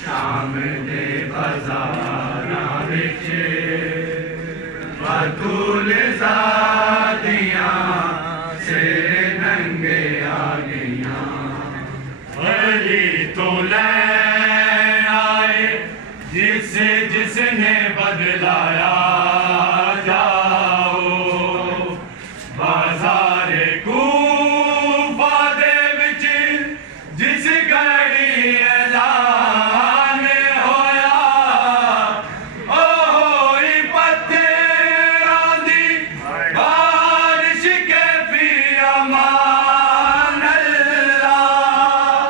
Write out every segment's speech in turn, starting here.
शाम दे बाज़ारां विच बतूल ज़ादियां सिर नंगे आ गईयां। अली तो लैन आए जिसने बदलाया जाओ। बाज़ारे कूफा दे विच जिस घड़ी ऐलान होया, ओ होई पत्थरां दी बारिश कैफी अमान अल्लाह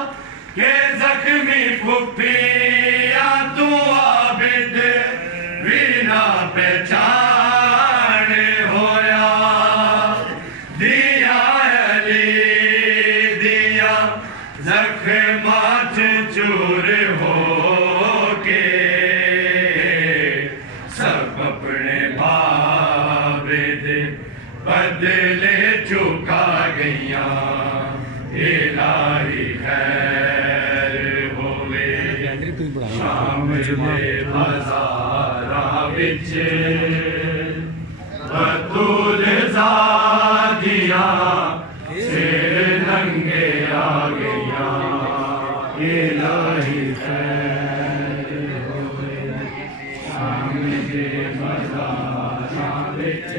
के ज़ख्मी फुफिया तू आबिद भी ना पहचान होया। दिया अली दिया ज़ख्मात चूर हो के सब अपने बाबिद बदले चुका गईयां। इलाही खैर होवे शाम दे बाज़ारां विच बतूल ज़ादियां सिर नंगे आ गईयां। इलाही खैर होवे शाम दे बाज़ारां विच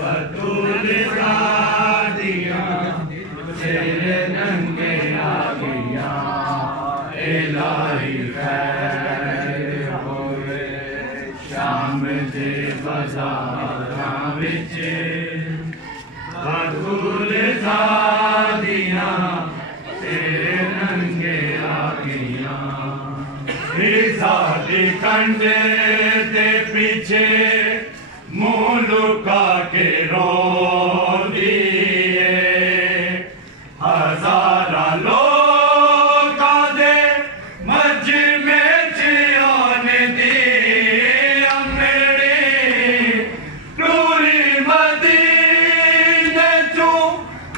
बतूल ज़ादियां सिर नंगे आ गईयां। इलाही खैर होवे शाम दे बाज़ारां विच बतूल ज़ादियां सिर नंगे आ गईयां। ज़ादी कंधे दे पीछे मुँह लुका के रोंदी है। हज़ारा लोकां दे मजमे च आउंदी अमड़ी टूरी मदीने चों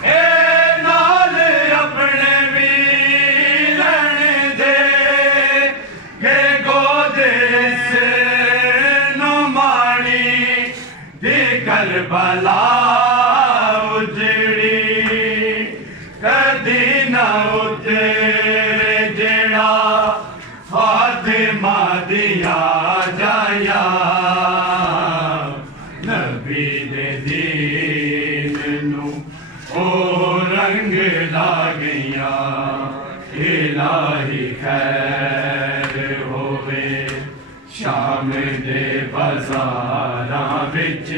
ए नाल अपने वीरन दे के गोदे से नुमानी दी करबला उजड़ी कदी ना उजड़े जेड़ा फातिमा दिया जाया। नबी दे दीन नू ओ रंग ला गईयां। इलाही खैर होवे शाम दे बाज़ारां विच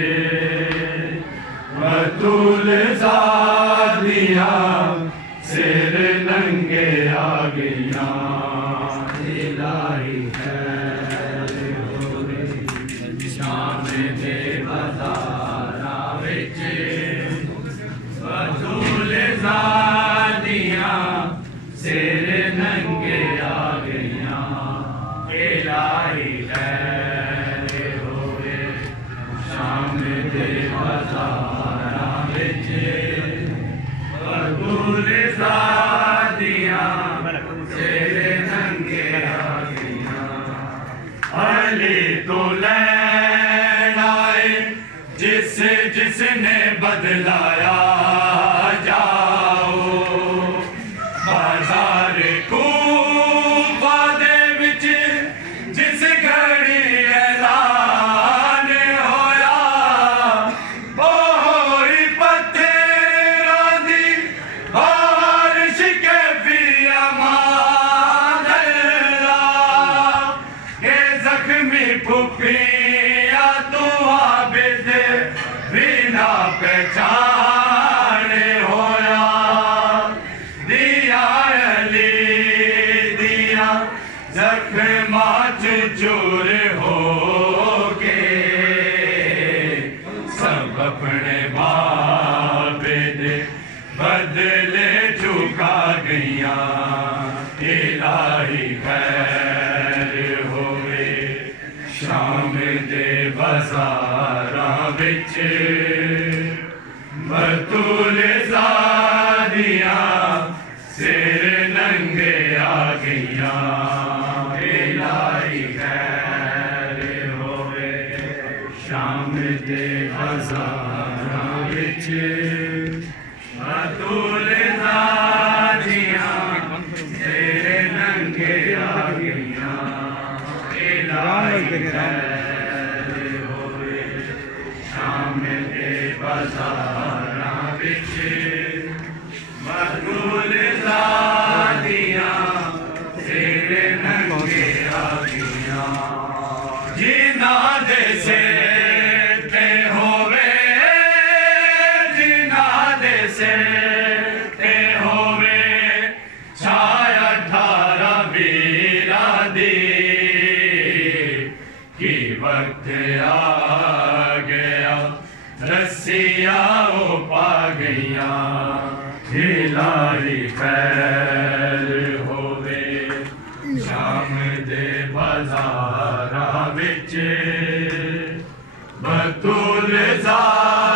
बतूल ज़ादियां सिर नंगे आ गईयां। इलाही खैर होवे शाम दे बाज़ारां विच बतूल ज़ादियां सिर नंगे आ गईयां। इलाही खैर होवे शाम दे बाज़ारां विच बतूल ज़ादियां सिर नंगे आ गईयां। अली तो लैन आए जिसने बदलाया जाओ। बाज़ार कूफा दे विच जिस घड़ी ऐलान होया, ओ होई पत्थरां दी बारिश कैफी अमान अल्लाह के ज़ख्मी फुफिया तू आबिद भी ना पहचान होया। दिया अली दिया ज़ख्मात चूर हो के सब अपने बाबिद बदले चुका गईयां। इलाही खैर होवे शाम दे बाज़ारां विच बतूल ज़ादियां सिर नंगे आ गईया इलाही खैर होवे शाम दे बाज़ारां विच बतूल ज़ादियां तेरे नंगे आ गईया इलाही खैर होवे शाम दे बाज़ारां विच बतूल ज़ादियां तेरे नंगे आ गईया जिन्हां दे सिर ते होवे जिन्हां दे सिर ते होवे छाया 18 वीरां दी कि वक्त आ गया रस्सियां ओ पा गईया इलाही खैर होवे शाम दे बाज़ारां विच बतूल ज़ादियां